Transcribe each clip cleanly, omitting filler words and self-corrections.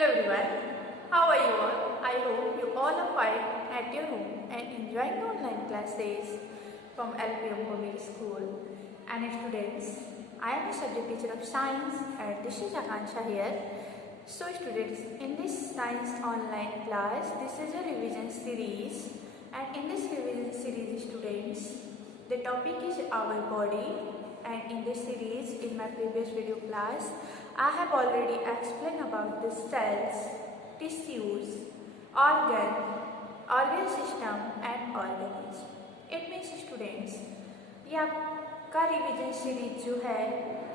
Hello everyone, how are you all? I hope you all are fine at your home and enjoying online classes from LPM Public School. And students, I am a subject teacher of science and this is Akansha here. So students, in this science online class, this is a revision series, and in this revision series students, the topic is our body. And in this series, in my previous video class, I have already explained about the cells, tissues, organ system and organs. It means students, ये आपका revision series जो है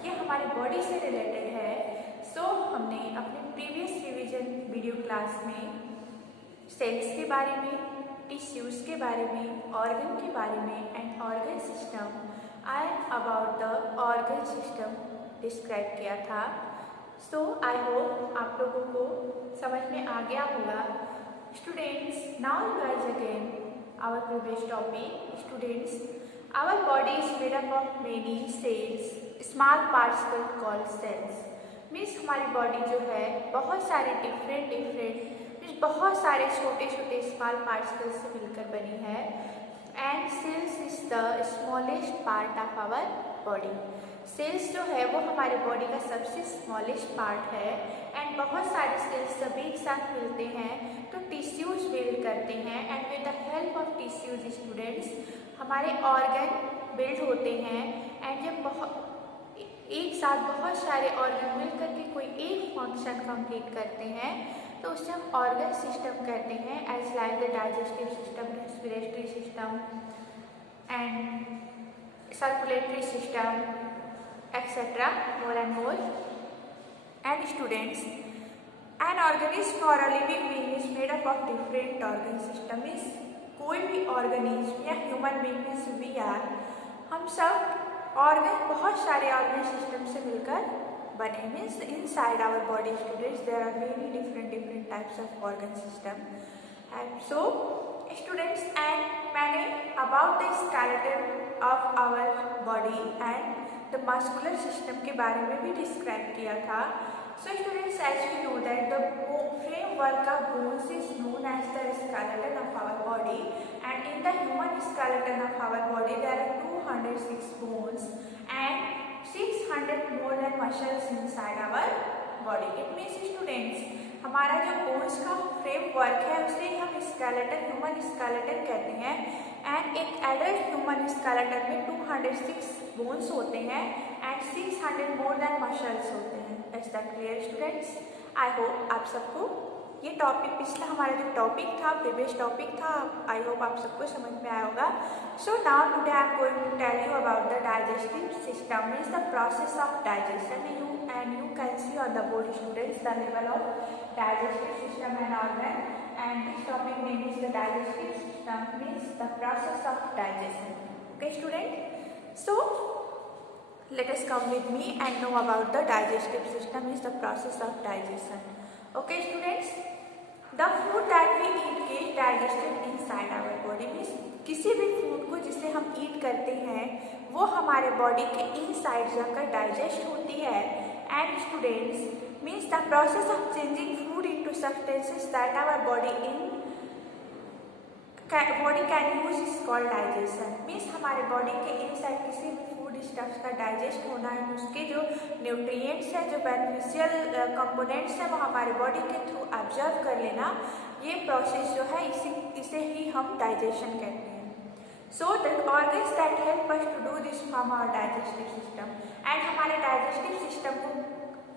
ये हमारे body से related है. सो हमने अपने प्रीवियस रिवीजन वीडियो क्लास में सेल्स के बारे में, टिश्यूज के बारे में, ऑर्गन के बारे में and organ system and about the organ system describe किया था. सो आई होप आप लोगों को समझ में आ गया होगा. Students, now guys again our previous topic. Students, our body is made up of many cells, small particle called cells. Means हमारी बॉडी जो है बहुत सारे डिफरेंट मीन्स बहुत सारे छोटे छोटे स्मॉल पार्टिकल से मिलकर बनी है. And cells is the smallest part of our body. Cells जो है वो हमारे बॉडी का सबसे स्मॉलेस्ट पार्ट है. एंड बहुत सारे सेल्स जब एक साथ मिलते हैं तो टिश्यूज बिल्ड करते हैं. And with the help of tissues students हमारे ऑर्गन बिल्ड होते हैं. एंड जब एक साथ बहुत सारे ऑर्गन मिलकर के कोई एक फंक्शन कंप्लीट करते हैं तो उसे हम ऑर्गन सिस्टम कहते हैं. As like the digestive system, respiratory system and circulatory system etcetera more and more. And students, an organism और a living being is made up of different organ system. Is कोई भी organism या human being means we are, हम सब organ बहुत सारे organ system से मिलकर बने. Means inside our body students there are many different types of organ system. And so students, and मैंने about the skeleton of our body and the muscular system के बारे में भी डिस्क्राइब किया था. So students, as we know that the framework of bones is known as the skeleton of our body, and in the human skeleton of our body there are 206 bones and 600 more than muscles inside our body. It means students, हमारा जो bones का framework है उसे हम skeleton, human skeleton कहते हैं. And एक adult human skeleton में 206 बोन्स होते हैं एंड 600 मोर देन मसल्स होते हैं. Is that clear students? I hope आप सबको ये टॉपिक, पिछला हमारा जो टॉपिक था, प्रीवियस टॉपिक था, आई होप आप सबको समझ में आया होगा. So now today I am going to tell you about the digestive system. Means the process of digestion. You can see on the board students the level of digestive system and organ, and this topic name is the digestive system, means the process of digestion. Okay student, so let us come with me and know about the digestive system, is the process of digestion. Okay students, the food that we eat gets digested inside our body. means किसी भी food को जिसे हम ईट करते हैं वो हमारे body के इनसाइड जाकर डाइजेस्ट होती है. And students, means the process of changing food into substances that our body can use is called digestion. means हमारे बॉडी के इनसाइड किसी भी फूड स्टफ्स का डाइजेस्ट होना है, उसके जो न्यूट्रिएंट्स हैं, जो बेनिफिशियल कंपोनेंट्स हैं वो हमारे बॉडी के थ्रू ऑब्जर्व कर लेना, ये प्रोसेस जो है इसे ही हम डाइजेशन कहते हैं. So the organs that help us to do this form our digestive system. And हमारे डाइजेस्टिव सिस्टम को,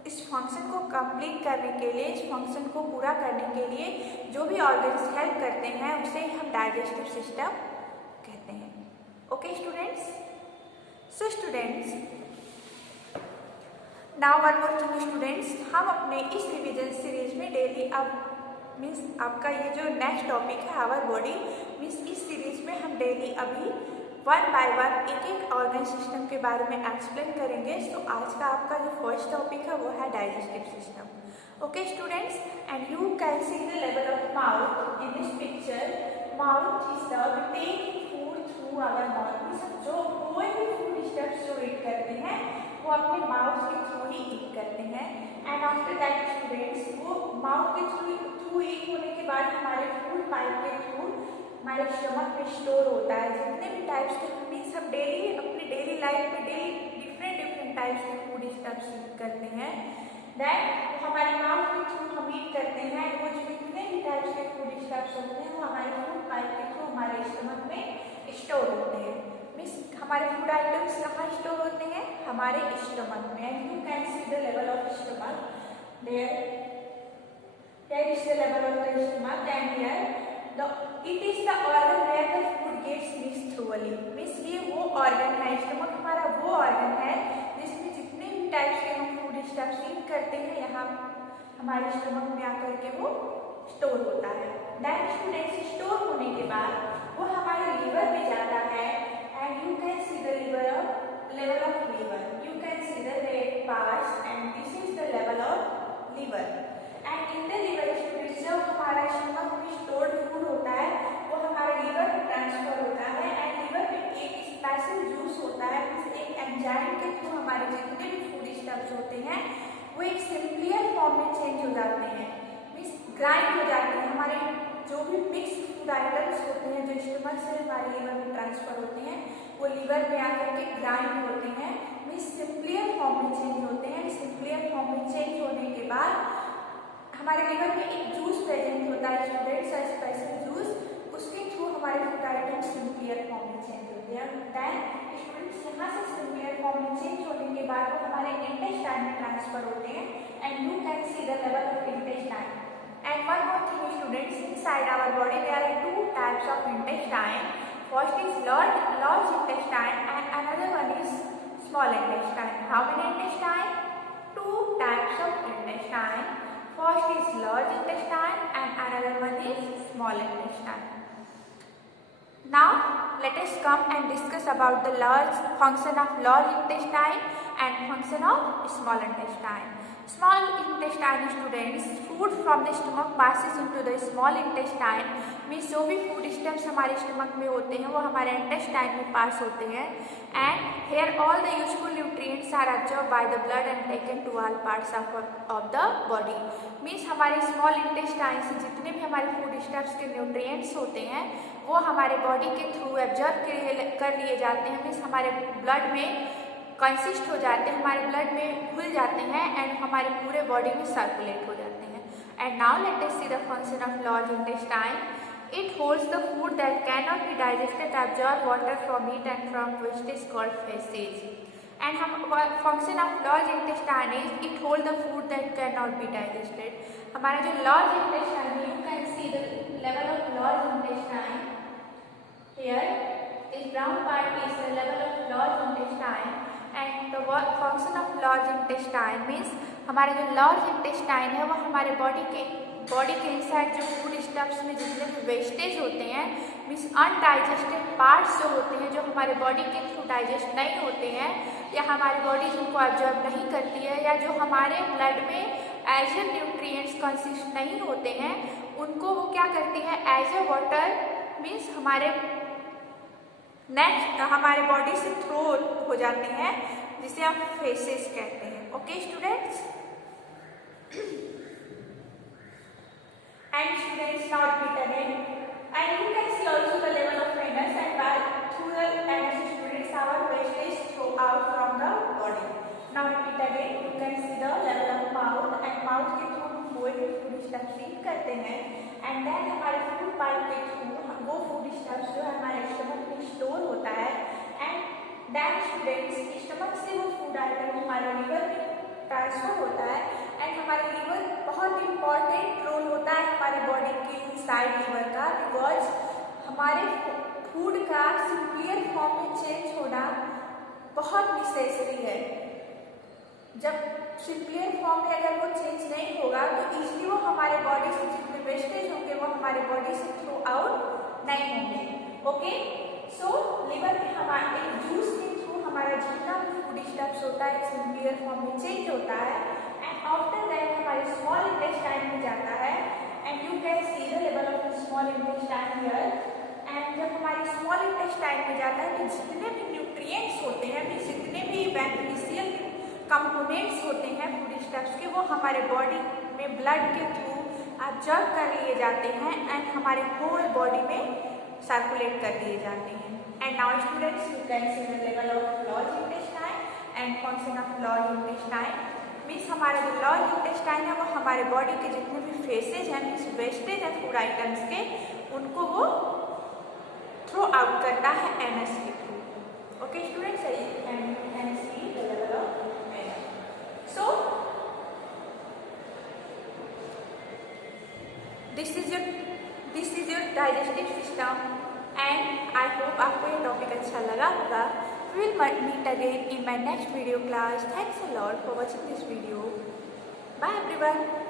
इस फंक्शन को कंप्लीट करने के लिए, इस फंक्शन को पूरा करने के लिए जो भी ऑर्गन्स हेल्प करते हैं उसे हम डाइजेस्टिव सिस्टम कहते हैं. Okay students? So students, now one more thing students, हम अपने इस रिवीजन सीरीज में डेली अब मीन्स आपका ये जो नेक्स्ट टॉपिक है आवर बॉडी, मीन्स इस सीरीज में हम डेली अभी वन बाय वन एक ऑर्गन सिस्टम के बारे में एक्सप्लेन करेंगे. सो आज का आपका जो फर्स्ट टॉपिक है वो है digestive system. Okay students, and you can see the level of mouth in this picture. Mouth is the taking food through our mouth. जो कोई भी फूड स्टेप्स जो ईट करते हैं वो अपने माउथ के थ्रू ही ईट करते हैं. एंड आफ्टर दैट स्टूडेंट्स, वो वो माउथ के थ्रू ईट होने के बाद हमारे फूड पाइप के थ्रू हमारे स्टमक में स्टोर होता है। जितने भी टाइप्स के मीन्स हम डेली अपनी डेली लाइफ में डेली डिफरेंट टाइप्स के फूड स्टफ्स यूज करते हैं, दैट हमारे माउथ के थ्रू हम ईट करते हैं। वो जो जितने भी टाइप्स के फूड स्टफ्स होते हैं वो हमारे फूड पाइप के थ्रू हमारे स्टमक में स्टोर होते हैं। मीन्स हमारे फूड आइटम्स कहाँ स्टोर होते हैं? हमारे स्टमक में। And you can see the level of stomach there is the level of the stomach, and here it is the organ where the food gets mixed thoroughly. Means ये वो organ है, stomach हमारा वो organ है जिसमें जितने भी types के हम फूड स्टफ्स ईट करते हैं यहाँ हमारे स्टमक में आकर के वो स्टोर होता है। दैट स्टूडेंट्स स्टोर होने के बाद वो हमारे लीवर में जाता है। And you can see the level of liver. You can see the red parts, and this is the level of liver. And in the liver students जब हमारा स्टमक में स्टोर्ड फूड होता है वो हमारे लिवर में ट्रांसफर होता है। एंड लिवर में एक स्पेशल जूस होता है, एक एंजाइम के थ्रू हमारे जितने भी फूड स्टफ्स होते हैं वो एक सिंपलियर फॉर्म में चेंज हो जाते हैं, मीन्स ग्राइंड हो जाते हैं। हमारे जो भी मिक्स फूड आइटम्स होते हैं जो स्टमक से हमारे लिवर में ट्रांसफर होते हैं वो लिवर में आकर के ग्राइंड होते हैं, मीन्स सिंपलियर फॉर्म में चेंज होते हैं। सिंपलियर फॉर्म में चेंज होने के बाद हमारे लिवर में एक जूस प्रेजेंट होता है स्टूडेंट्स, स्पेशल जूस, उसके थ्रू हमारे फूड आइटम सिंपलियर फॉर्म में चेंज होते हैं। दैन स्टूडेंट्स यहाँ से सिंपलियर फॉर्म में चेंज होने के बाद वो हमारे इंटेस्टाइन में ट्रांसफर होते हैं। And you can see the level of intestine. And one more thing students, inside our body there are two types of intestine. First is large intestine and another one is small intestine. How many intestine? Two types of intestine. First is large intestine and another one is small intestine. Now let us come and discuss about the function of large intestine and function of small intestine. Small intestine students, food from the stomach passes into the small intestine. Means जो भी food stuffs हमारे stomach में होते हैं वो हमारे intestine में pass होते हैं। And here all the useful nutrients are absorb by the blood and taken to all parts of the body. Means हमारे स्मॉल इंटेस्टाइन से जितने भी हमारे फूड स्टफ्स के न्यूट्रिएंट्स होते हैं वो हमारे बॉडी के थ्रू एब्जॉर्ब कर लिए जाते हैं, मीन्स हमारे ब्लड में कंसिस्ट हो जाते हैं, हमारे ब्लड में घुल जाते हैं एंड हमारे पूरे बॉडी में सर्कुलेट हो जाते हैं। And now let us see the function of large intestine. It holds the food that cannot be digested, absorb water from it and from waste is called feces. And function of large intestine is it holds the food that cannot be digested. हमारा जो large intestine है, you can see the level of large intestine. Here, this brown part is the level of large intestine. And the function of large intestine means हमारे जो large intestine है वो हमारे body के inside जो food stuffs में जितने भी वेस्टेज होते हैं, मीन्स अनडाइजेस्टेड पार्ट्स जो होते हैं जो हमारे बॉडी के थ्रू डाइजेस्ट नहीं होते हैं या हमारी बॉडी जिनको एब्जॉर्ब नहीं करती है या जो हमारे ब्लड में एज ए न्यूट्रिएंट्स कंसिस्ट नहीं होते हैं, उनको वो क्या करती है एज ए वाटर, मीन्स हमारे बॉडी से थ्रो हो जाते हैं, जिसे हम फेसेस कहते हैं. Okay students. And students, now repeat again. And you can see also the level of anus, and through the anus students our waste is thrown out from the body. Now repeat again. You can see the level of mouth, and mouth के through हम कोई भी food stuff feed करते हैं, and then हमारे food pipe के through वो food stuff जो हमारे स्टमक में स्टोर होता है, and then students स्टमक से वो फूड आइटम हमारे लीवर में ट्रांसफर होता है. एंड हमारे लीवर बहुत इंपॉर्टेंट रोल होता है हमारे बॉडी के इनसाइड लीवर का, बिकॉज हमारे फूड का सिंपलियर फॉर्म में चेंज होना बहुत नेसेसरी है. जब सिंपलियर फॉर्म में अगर वो चेंज नहीं होगा तो इसलिए वो हमारे बॉडी से जितने वेस्टेज होंगे वो हमारे बॉडी से थ्रू आउट नहीं होंगे. ओके, सो लीवर में हमारे जूस के थ्रू हमारा जितना भी फूड स्टफ्स होता है सिंपलियर फॉर्म में चेंज होता है, एंड आफ्टर दैट हमारे स्मॉल इंटेस्टाइन में जाता है. And you can see the level of small intestine here. And जब हमारे स्मॉल इंटेस्टाइन में जाता है तो जितने भी न्यूट्रिएंट्स होते हैं, जितने भी बेनिफिशियल कंपोनेंट्स होते हैं फूड स्टफ्स के, वो हमारे बॉडी में ब्लड के थ्रू ऑब्जर्व कर लिए जाते हैं एंड हमारे होल बॉडी में सर्कुलेट कर दिए जाते हैं। And now students you can see the level of large intestine and function of large intestine. Means हमारा जो लार्ज इंटेस्टाइन है वो हमारे बॉडी के जितने भी फेसेज हैं, मीन्स वेस्टेज है फूड आइटम्स के, उनको वो थ्रो आउट करता है एनएस के थ्रू। ओके स्टूडेंट्स, एनएस की the level of NS. So this is your digestive system and I hope आपको ये टॉपिक अच्छा लगा होगा। We will meet again in my next video class. Thanks a lot for watching this video. Bye everyone.